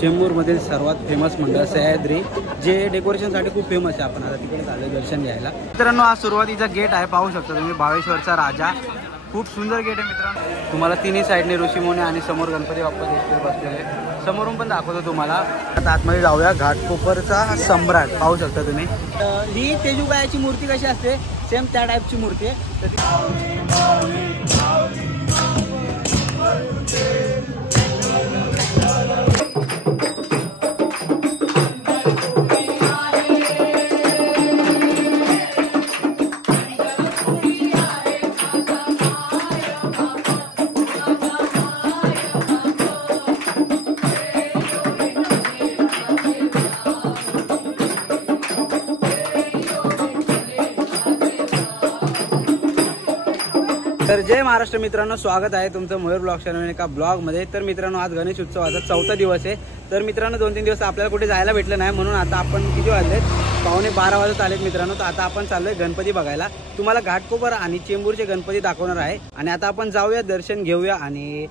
चेंबूर मधील सर्वात फेमस मंडळ सह्याद्री, जे डेकोरेशन साठी खूप फेमस आहे. आपण आता तिकडे चाललोय दर्शन घ्यायला. मित्रांनो, हा सुरुवातीचा गेट आहे, पाहू शकता तुम्ही, भावेश्वरचा राजा. खूप सुंदर गेट आहे मित्रांनो. तुम्हाला तिन्ही साईडने ऋषीमुनी आणि समोर गणपती बाप्पा दिसतील बसलेले. समोरून पण दाखवतो तुम्हाला. आता आतमध्ये जाऊया. घाटकोपरचा सम्राट पाहू शकता तुम्ही. ही तेजूबाईची मूर्ती कशी असते, सेम त्या टाईपची मूर्ती आहे. तर जय महाराष्ट्र मित्रांनो, स्वागत आहे तुमचं मयूर ब्लॉग चॅनल एका ब्लॉगमध्ये. तर मित्रांनो, आज गणेश उत्सवाचा 4था दिवस आहे. तर मित्रांनो, 2-3 दिवस आपल्याला कुठे जायला भेटलं नाही, म्हणून आता आपण किती वाजलेत, 11:15 वाजत आलेत मित्रांनो. तर आता आपण चाललोय गणपती बघायला. तुम्हाला घाटकोपर आणि चेंबूरचे गणपती दाखवणार आहे. आणि आता आपण जाऊया, दर्शन घेऊया आणि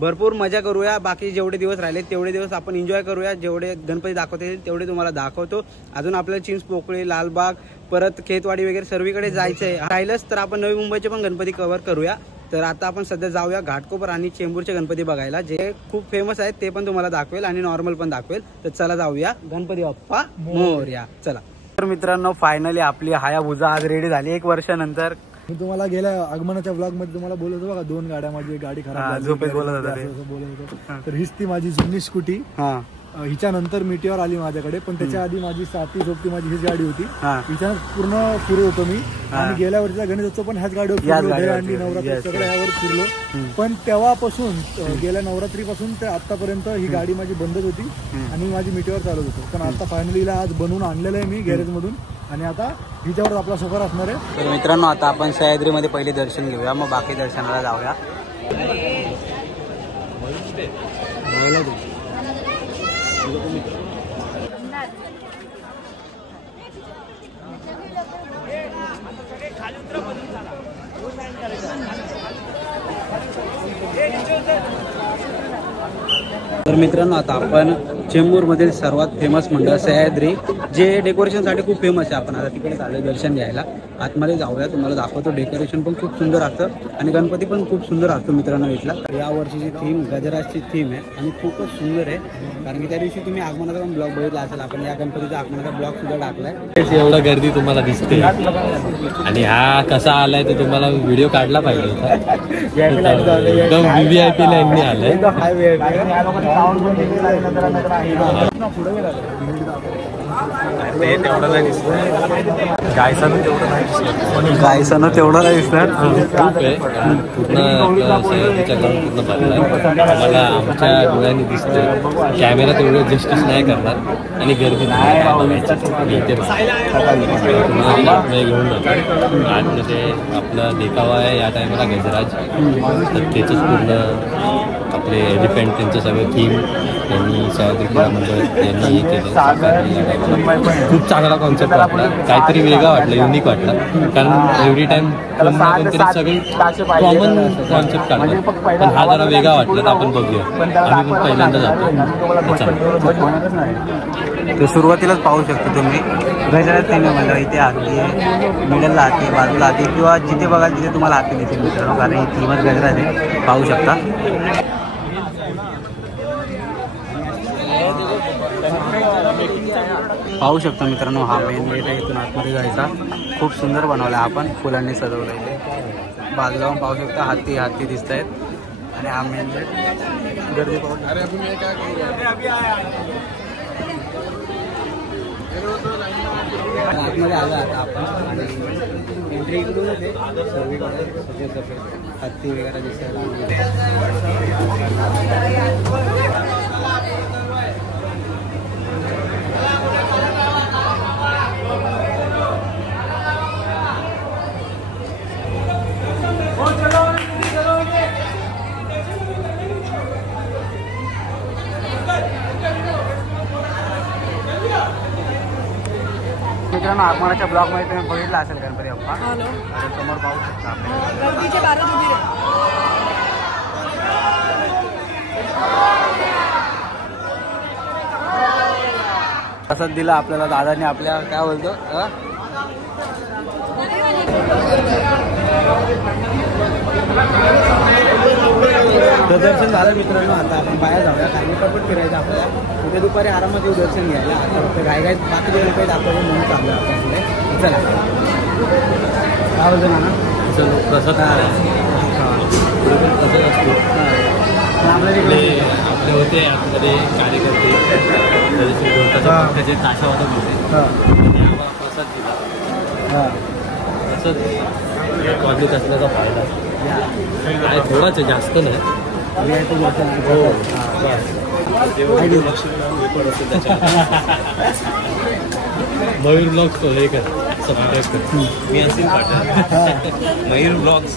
भरपूर मजा करूया. बाकी जेवढे दिवस राहिले तेवढे दिवस आपण एन्जॉय करूया. जेवढे गणपती दाखवता येतील तेवढे तुम्हाला दाखवतो. अजून आपल्याला चिंचपोकळी, लालबाग, परत खेतवाडी वगैरे सर्वीकडे जायचं आहे. राहिलंच तर आपण नवी मुंबईचे पण गणपती कव्हर करूया. तर आता आपण सध्या जाऊया घाटकोपर आणि चेंबूरचे गणपती बघायला, जे खूप फेमस आहेत. ते पण तुम्हाला दाखवेल आणि नॉर्मल पण दाखवेल. तर चला जाऊया. गणपती बाप्पा मोरया. चला. तर मित्रांनो, फायनली आपली हायाबुजा आज रेडी झाली 1 वर्षानंतर. मी तुम्हाला गेल्या आगमनाच्या ब्लॉग मध्ये तुम्हाला बोलत होतो बघा, 2 गाड्या, माझी गाडी खराब झोपेत बोलत होता. तर हीच ती माझी जुनी स्कूटी. हिच्या नंतर मिटिओर आली माझ्याकडे, पण त्याच्या आधी माझी 7ठी झोपती माझी हीच गाडी होती. हिच्या पूर्ण फिरलो होतो मी. आणि गेल्या वर्षीचा गणेशोत्सव पण ह्याच गाडीवर फिरलो, दहीहंडी, नवरात्री सगळं ह्यावर फिरलो. पण तेव्हापासून, गेल्या नवरात्रीपासून ते आतापर्यंत ही गाडी माझी बंदच होती आणि माझी मिटिओर चालत होतो. पण आता फायनली आज बनवून आणलेलं आहे मी गॅरेज मधून, आणि आता हिच्यावर आपला सफर असणार आहे. तर मित्रांनो, आता आपण सह्याद्रीमध्ये पहिले दर्शन घेऊया, मग बाकी दर्शनाला जाऊया. तर मित्रांनो, आता आपण चेंबूरमधील सर्वात फेमस मंडळ सह्याद्री, जे डेकोरेशनसाठी खूप फेमस आहे. आपण आता तिकडे चाललोय दर्शन घ्यायला. आतमध्ये जाऊया, तुम्हाला दाखवतो. डेकोरेशन पण खूप सुंदर असतं आणि गणपती पण खूप सुंदर असतो मित्रांनो इथला. या वर्षीची थीम गजराजची थीम आहे आणि खूपच सुंदर आहे. कारण की त्या दिवशी तुम्ही आगमनाचा पण ब्लॉग बघितला असेल. आपण या गणपतीचा आगमनाचा ब्लॉग सुद्धा टाकलाय. एवढा गर्दी तुम्हाला दिसते आणि हा कसा आलाय तो तुम्हाला व्हिडिओ काढला पाहिजे. एकदम VIP लाईनने आलाय. गायसानं तेवढं नाही दिसणार. खूप आहे, पूर्ण सह्याद्रीच्या ग्राउंड पूर्ण भरलाय. मला आमच्या डोळ्यांनी दिसतंय. कॅमेरा तेवढं जस्टिस नाही करणार आणि गर्दी इथे तुम्हाला घेऊन जातो. आतमध्ये आपला देखावा आहे या टायमाला गजराज. तर त्याचंच पूर्ण आपले एलिफंट, त्यांचं सगळं थीम त्यांनी सह्याद्री क्रीडा मंडळ यांनी हे केलं. खूप चांगला कॉन्सेप्ट वाटला, काहीतरी वेगळा वाटला, युनिक वाटला. कारण एव्हरी टाइम कोणतरी सगळी कॉमन कॉन्सेप्ट काढला, पण हा जरा वेगळा वाटला. तर आपण बघूया. आम्ही पण पहिल्यांदा जातो. तर सुरुवातीलाच पाहू शकतो तुम्ही गजराज थीम मंडळ. इथे हाती आहे, मिडलला हाती, बाजूला हाती, किंवा जिथे बघाल तिथे तुम्हाला हाती दिसेल मित्रांनो, कारण ही थीमच गजराज आहे. पाहू शकता. पाहू शकता मित्रांनो, हा मेन गेट आहे. इथून आतमध्ये जायचा. खूप सुंदर बनवला आपण, फुलांनी सजवलं आहे. बाजूला पाहू शकता हाती दिसत आहेत. आणि हा मेन गेट. गर्दी पाहू शकता. आतमध्ये आलो आता आपण आणि एंट्री इकडूनच आहे. सर्वीकडे सफेद हत्ती वगैरे दिसायला. मित्रांनो, आगमनाच्या ब्लॉगमध्ये तुम्ही बघितला असेल गणपती बाप्पा. समोर पाहू शकता. प्रसाद दिला आपल्याला दादाने आपल्या, काय बोलतो तर दर्शन झालं मित्रांनो. आता आपण बाहेर जाऊया, काही पटपट फिरायचं आपल्याला. उद्या दुपारी आरामात येऊ दर्शन घ्यायला. आता फक्त घाई बाकी काही दाखवतो म्हणून चाललं आपण पुढे. चला काय बोलतो ना चलो प्रसाद आपले होते आपले कार्यकर्ते त्याचे ताशावादक होते, त्यांनी आम्हाला प्रसाद दिला. तसंच पब्लिक असल्याचा फायदा आहे थोडाच, जास्त नाही. मयूर ब्लॉग्स हे कर, सबस्क्राईब कर. मी असेल पाठव मयूर ब्लॉग्स.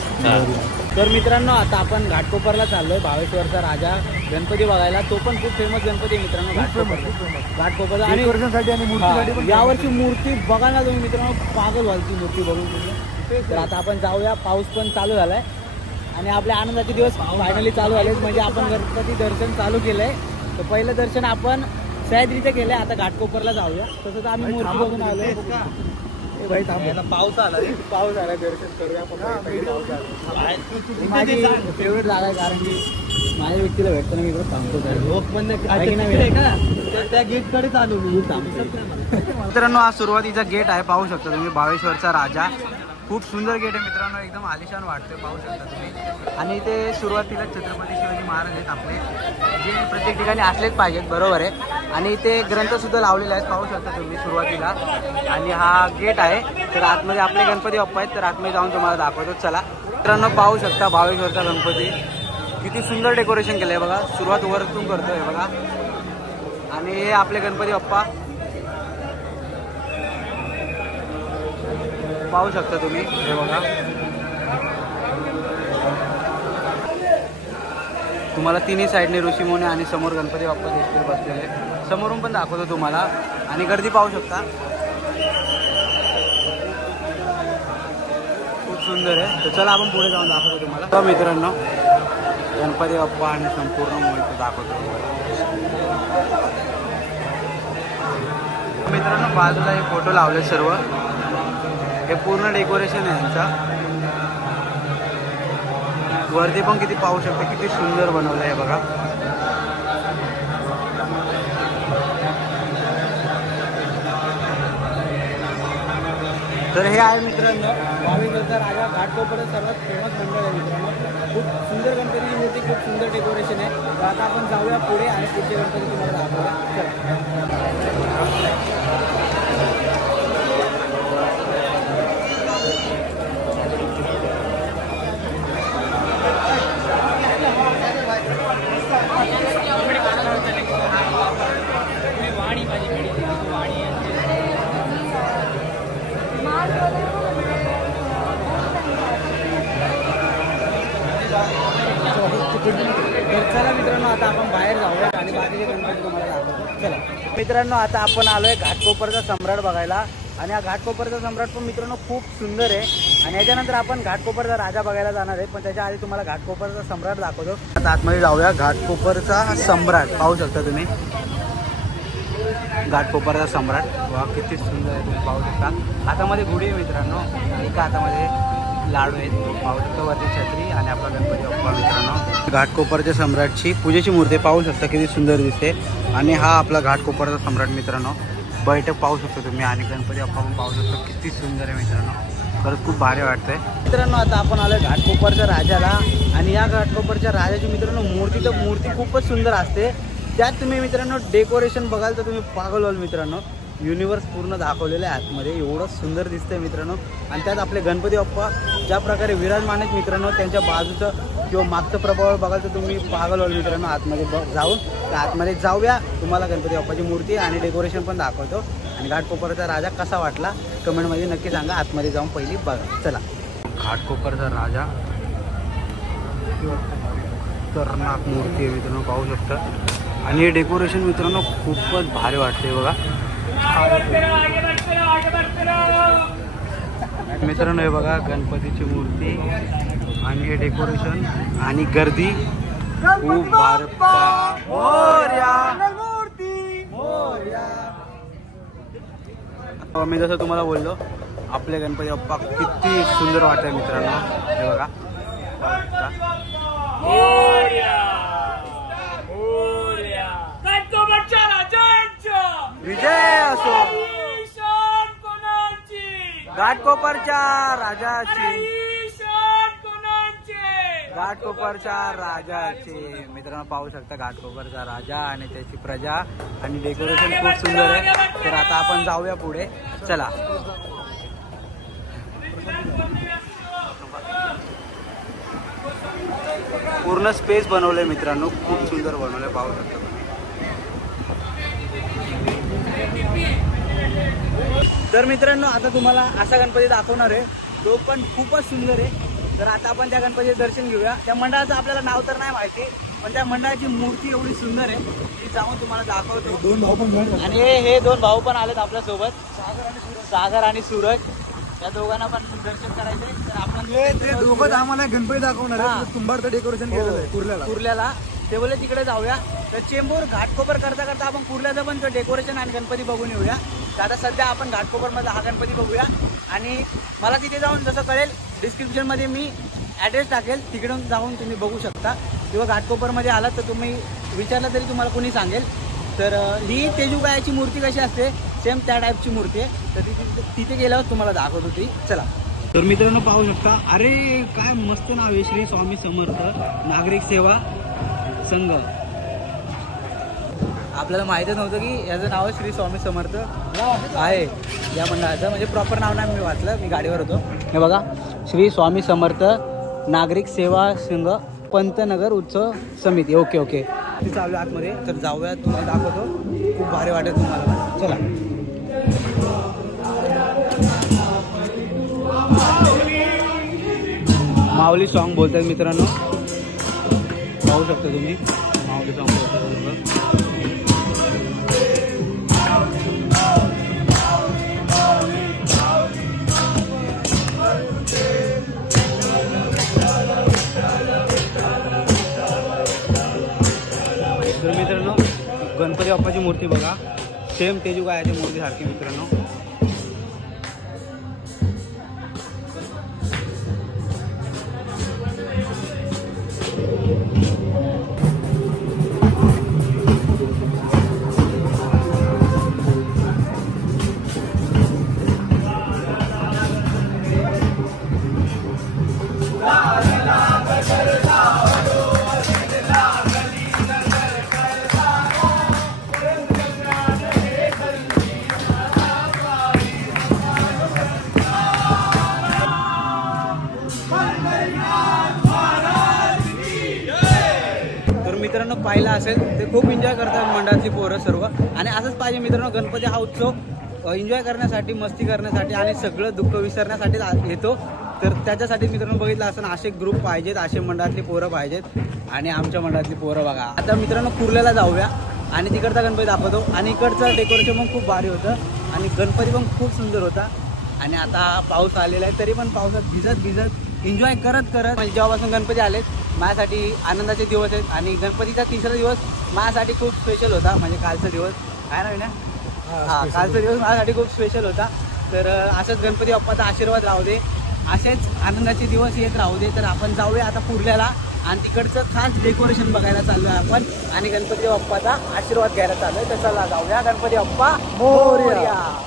तर मित्रांनो आता आपण घाटकोपरला चाललोय. भावेश्वरचा राजा गणपती बघायला. तो पण खूप फेमस गणपती आहे मित्रांनो घाटकोपरचा. आणि वर्षांसाठी आणि मूर्तीसाठी पण यावर्षी मूर्ती बघा ना तुम्ही मित्रांनो, पागल व्हाल ती मूर्ती बघून तुम्ही. तर आता आपण जाऊया. पाऊस पण चालू झालाय आणि आपल्या आनंदाचे दिवस फायनली चालू झालेत. म्हणजे आपण गणपती दर्शन चालू केलंय. तर पहिलं दर्शन आपण सह्याद्रीचं केलंय. आता घाटकोपरला जाऊया. तसंच आम्ही मूर्ती बघून आलोय. भाई थांबायला पाऊस आला दर्शन करूया. माझी फेवरेट जागा आहे, कारण की माझ्या व्यक्तीला भेटतं ना मी इकडं थांबतो. त्या गेटकडे चालू मी थांबतो. मित्रांनो हा सुरुवातीचा गेट आहे, पाहू शकता तुम्ही. भावेश्वरचा राजा खूप सुंदर गेट आहे मित्रांनो, एकदम आलिशान वाटते, पाहू शकता तुम्ही. आणि ते सुरुवातीला छत्रपती शिवाजी महाराज आहेत आपले, जे प्रत्येक ठिकाणी असलेच पाहिजेत, बरोबर आहे. आणि ते ग्रंथसुद्धा लावलेले आहेत, पाहू शकता तुम्ही सुरुवातीला. आणि हा गेट आहे. तर आतमध्ये आपले गणपती बाप्पा आहेत, तर आतमध्ये जाऊन तुम्हाला दाखवतो. चला मित्रांनो, पाहू शकता भावेश्वरचा गणपती किती सुंदर डेकोरेशन केलं आहे बघा. सुरुवात वरतून करतोय बघा. आणि हे आपले गणपती बाप्पा पाहू शकता तुम्ही, हे बघा. तुम्हाला तिन्ही साईडने ऋषीमुनी आणि समोर गणपती बाप्पा दिसतील बसलेले. समोरून पण दाखवतो तुम्हाला. आणि गर्दी पाहू शकता, खूप सुंदर आहे. तर चला आपण पुढे जाऊन दाखवतो तुम्हाला. तर मित्रांनो गणपती बाप्पा आणि संपूर्ण मूर्ती दाखवतो मित्रांनो. बाजूला हे फोटो लावले सर्व, हे पूर्ण डेकोरेशन आहे यांचा. वरती पण किती पाहू शकता, किती सुंदर बनवलं आहे बघा. तर हे आहे मित्रांनो भावेश्वरचा राजा घाटकोपरचं सर्वात फेमस मंडळ आहे मित्रांनो. खूप सुंदर गणपतीची मूर्ती, खूप सुंदर डेकोरेशन आहे. तर आता आपण जाऊया पुढे आणि पुढचे गणपती तुम्हाला दाखवूया. चला मित्रांनो आता आपण बाहेर जाऊया आणि बाकीचे गणपती तुम्हाला दाखवतो. चला मित्रांनो आता आपण आलोय घाटकोपरचा सम्राट बघायला. आणि हा घाटकोपरचा सम्राट पण मित्रांनो खूप सुंदर आहे. आणि याच्यानंतर आपण घाटकोपरचा राजा बघायला जाणार आहे, पण त्याच्या आधी तुम्हाला घाटकोपरचा सम्राट दाखवतो. आता आतमध्ये जाऊया. घाटकोपरचा सम्राट पाहू शकता तुम्ही. घाटकोपरचा सम्राट वा किती सुंदर आहे, तुम्ही पाहू शकता. हातामध्ये गुढी आहे मित्रांनो, एका हातामध्ये लाडू आहेत, पाहू शकता. वरती छत्री आणि आपला गणपती बाप्पा मित्रांनो. घाटकोपरच्या सम्राटची पूजेची मूर्ती पाहू शकता, किती सुंदर दिसते. आणि हा आपला घाटकोपरचा सम्राट मित्रांनो. बैठक पाहू शकता तुम्ही. आणि गणपती बाप्पा पण पाहू शकता, किती सुंदर आहे मित्रांनो. खरंच खूप भारी वाटतंय मित्रांनो. आता आपण आलोय घाटकोपरच्या राजाला. आणि या घाटकोपरच्या राजाची मित्रांनो मूर्ती खूपच सुंदर असते. त्यात तुम्ही मित्रांनो डेकोरेशन बघाल तर तुम्ही पागल व्हाल मित्रांनो. युनिवर्स पूर्ण दाखवलेलं आहे आतमध्ये, एवढं सुंदर दिसतंय मित्रांनो. आणि त्यात आपले गणपती बाप्पा ज्या प्रकारे विराजमान आहेत मित्रांनो, त्यांच्या बाजूचं किंवा मागचं प्रभाव बघाल तर तुम्ही पागल व्हाल मित्रांनो. आतमध्ये जाऊन तर आतमध्ये जाऊया, तुम्हाला गणपती बाप्पाची मूर्ती आणि डेकोरेशन पण दाखवतो. आणि घाटकोपरचा राजा कसा वाटला कमेंटमध्ये नक्की सांगा. आतमध्ये जाऊन पहिली बघा. चला घाटकोपरचा राजा, खतरनाक मूर्ती आहे मित्रांनो, पाहू शकता. आणि हे डेकोरेशन मित्रांनो खूपच भारी वाटते बघा मित्रांनो. हे बघा गणपतीची मूर्ती आणि हे डेकोरेशन आणि गर्दी खूप भारी. मी जसं तुम्हाला बोललो आपले गणपती बाप्पा किती सुंदर वाटतंय मित्रांनो. हे बघा विजय असो घाटकोपरच्या राजाची, घाटकोपरच्या राजाचे. मित्रांनो पाहू शकता घाटकोपरचा राजा आणि त्याची प्रजा आणि डेकोरेशन खूप सुंदर आहे. तर आता आपण जाऊया पुढे, चला. पूर्ण स्पेस बनवलंय मित्रांनो, खूप सुंदर बनवलंय, पाहू शकता. तर मित्रांनो आता तुम्हाला असा गणपती दाखवणार आहे, तो पण खूपच सुंदर आहे. तर आता आपण त्या गणपतीचे दर्शन घेऊया. त्या मंडळाचं आपल्याला नाव तर नाही माहिती, पण त्या मंडळाची मूर्ती एवढी सुंदर आहे ती जाऊन तुम्हाला दाखवतो. 2 भाऊ पण आणि हे 2 भाऊ पण आलेत आपल्यासोबत, सागर आणि सूरज. त्या दोघांना पण दर्शन करायचंय. तर आपण दोघंच आम्हाला गणपती दाखवणार आहे. कुंभारचं डेकोरेशन केलेलं आहे कुर्ल्याला. ते बोलले तिकडे जाऊया. तर चेंबूर घाटकोपर करता करता आपण कुर्ल्याचं पण डेकोरेशन आणि गणपती बघून येऊया. तर आता सध्या आपण घाटकोपरमधला हा गणपती बघूया. आणि मला तिथे जाऊन जसं कळेल डिस्क्रिप्शनमध्ये मी ॲड्रेस टाकेल, तिकडून जाऊन तुम्ही बघू शकता. किंवा घाटकोपरमध्ये आलात तर तुम्ही विचारलं तरी तुम्हाला कोणी सांगेल. तर ही तेजूबाईची मूर्ती कशी असते सेम त्या टाईपची मूर्ती आहे. तर तिथे गेल्यावर तुम्हाला दाखवत होती. चला. तर मित्रांनो पाहू शकता, अरे काय मस्त नाव आहे, श्री स्वामी समर्थ नागरिक सेवा संघ. आपल्याला माहितच नव्हतं की याचं नाव श्री स्वामी समर्थ आहे या मंडळाचं. म्हणजे प्रॉपर नाव नाही मी वाचलं, मी गाडीवर होतो. हे बघा, श्री स्वामी समर्थ नागरिक सेवा संघ पंतनगर उत्सव समिती. Okay okay. ती चालू आतमध्ये. तर जाऊया, तुम्हाला दाखवतो. खूप भारी वाटेल तुम्हाला. चला. माऊली सॉन्ग बोलतात मित्रांनो, पाहू शकता तुम्ही. माऊली सॉन्ग बोलतात. तर मित्रांनो गणपती बाप्पाची मूर्ती बघा, सेम तेजूबाईच्या मूर्ती सारखी मित्रांनो. मित्रांनो पाहिला असेल ते खूप एन्जॉय करतात मंडळाची पोरं सर्व. आणि असंच पाहिजे मित्रांनो, गणपती हा उत्सव एन्जॉय करण्यासाठी, मस्ती करण्यासाठी आणि सगळं दुःख विसरण्यासाठी येतो. तर त्याच्यासाठी मित्रांनो बघितलं असं असे ग्रुप पाहिजेत, असे मंडळातली पोरं पाहिजेत. आणि आमच्या मंडळातली पोरं बघा. आता मित्रांनो कुर्ल्याला जाऊया आणि तिकडचा गणपती दाखवतो. आणि इकडचं डेकोरेशन पण खूप भारी होतं आणि गणपती पण खूप सुंदर होता. आणि आता पाऊस आलेला आहे, तरी पण पावसात भिजत एन्जॉय करत म्हणजे जेव्हापासून गणपती आलेत माझ्यासाठी आनंदाचे दिवस आहेत. आणि गणपतीचा 3रा दिवस माझ्यासाठी खूप स्पेशल होता. म्हणजे कालचा दिवस आहे ना, कालचा दिवस माझ्यासाठी खूप स्पेशल होता. तर असंच गणपती बाप्पाचा आशीर्वाद राहू दे, असेच आनंदाचे दिवस येत राहू दे. तर आपण जाऊया आता कुर्ल्याला आणि तिकडचं खास डेकोरेशन बघायला चाललो आहे आपण आणि गणपती बाप्पाचा आशीर्वाद घ्यायला चालू आहे. तर चला जाऊया. गणपती बाप्पा मोरया.